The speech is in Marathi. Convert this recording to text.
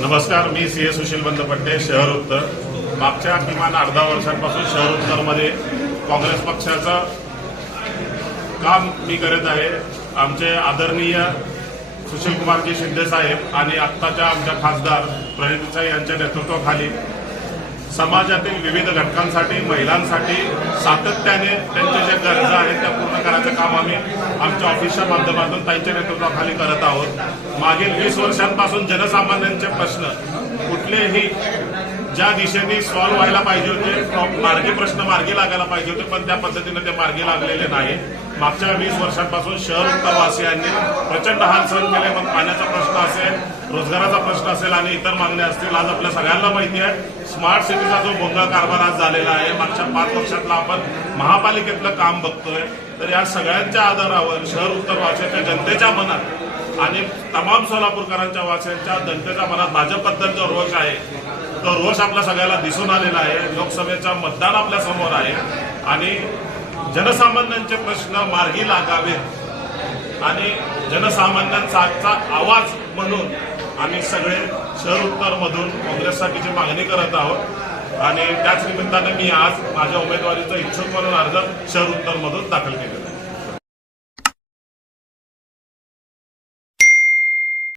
नमस्कार मी सी ए सुशील बंदपट्टे शहर उत्तर. मागच्या किमान अर्धा वर्षांपासून शहर उत्तरमध्ये काँग्रेस पक्षाचं काम मी करत आहे. आमचे आदरणीय सुशीलकुमारजी शिंदे साहेब आणि आत्ताच्या आमच्या खासदार प्रणितसाई यांच्या नेतृत्वाखाली समाजातील विविध घटकांसाठी महिलांसाठी सातत्याने त्यांच्या ज्या गरजा आहेत त्या पूर्ण करायचं काम आम्ही आमच्या ऑफिसच्या माध्यमातून त्यांच्या नेतृत्वाखाली करत आहोत. मागील वीस वर्षांपासून जनसामान्यांचे प्रश्न कुठलेही ज्या दिशेने सॉल्व्ह व्हायला पाहिजे होते मार्गी प्रश्न मार्गी लागायला पाहिजे होते पण त्या पद्धतीने ते मार्गी लागलेले नाही. मागच्या वीस वर्षांपासून शहर उत्तरवासियांनी प्रचंड हाल सहन केले मग पाण्याचा प्रश्न असेल रोजगाराचा प्रश्न असेल आणि इतर मागण्या असतील आज आपल्या सगळ्यांना माहिती आहे स्मार्ट सिटीचा जो गोंधळ कारभार आज झालेला आहे मागच्या पाच वर्षातला आपण महापालिकेतलं काम बघतोय तर या सगळ्यांच्या आधारावर शहर उत्तर वाशाच्या जनतेच्या मनात आणि तमाम सोलापूरकरांच्या वासियांच्या जनतेच्या मनात भाजपबद्दल जो रोष आहे तो रोष आपल्या सगळ्याला दिसून आलेला आहे. लोकसभेचा मतदान आपल्यासमोर आहे आणि जनसामान्यांचे प्रश्न मार्गी लागावेत आणि जनसामान्यांचा आजचा आवाज म्हणून आम्ही सगळे शहर उत्तरमधून काँग्रेससाठीची मागणी करत आहोत आणि त्याच निमित्ताने मी आज माझ्या उमेदवारीचा इच्छुक म्हणून अर्ज शहर उत्तरमधून दाखल केलेला आहे.